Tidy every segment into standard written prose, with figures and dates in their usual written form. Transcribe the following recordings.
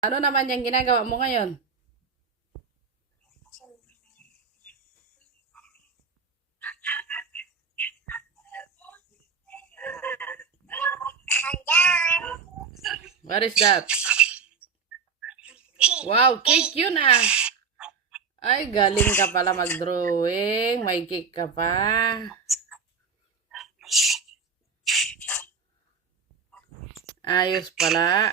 Ano naman yung ginagawa mo ngayon? What is that? Wow, cake yun ah. Ay, galing ka pala mag-drawing. May cake ka pa. Ayos pala.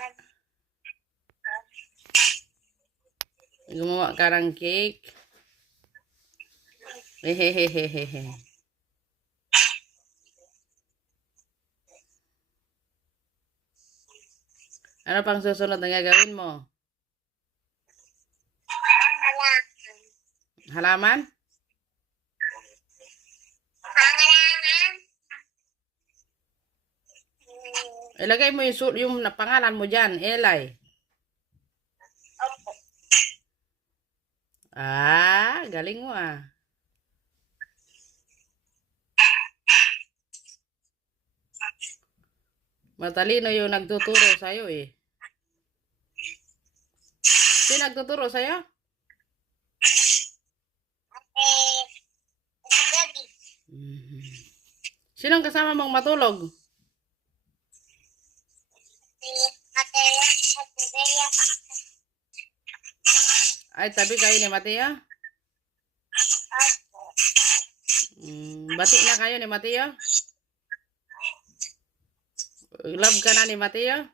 Gumawa ka ng cake. Hehehehehe. Ano pang susunod na gagawin mo? Halaman? Ilagay mo yung pangalan mo dyan, Eli. Ah, galing mo ah. Matalino yung nagtuturo sa'yo eh. Sino nagtuturo sa'yo? Sinong kasama mong matulog? Ay, tabi kayo ni Mateo? Bati na kayo ni Mateo? Love ka na ni Mateo?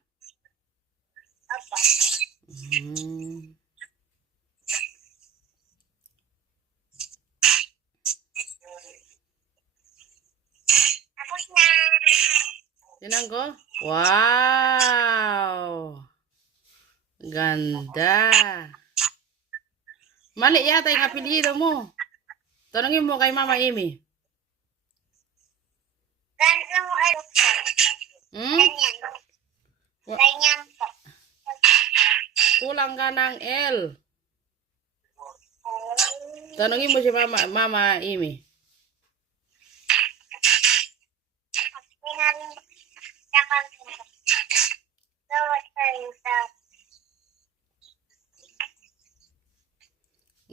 Tinan ko? Wow! Ganda! Mali yata yung apelyido mo. Tanungin mo kay Mama Amy. Ganyan po. Kulang ka ng L. Tanungin mo si Mama Amy.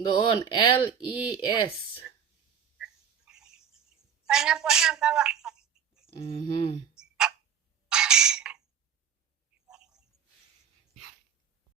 Doon, L-E-S. Paano po nagawa ko?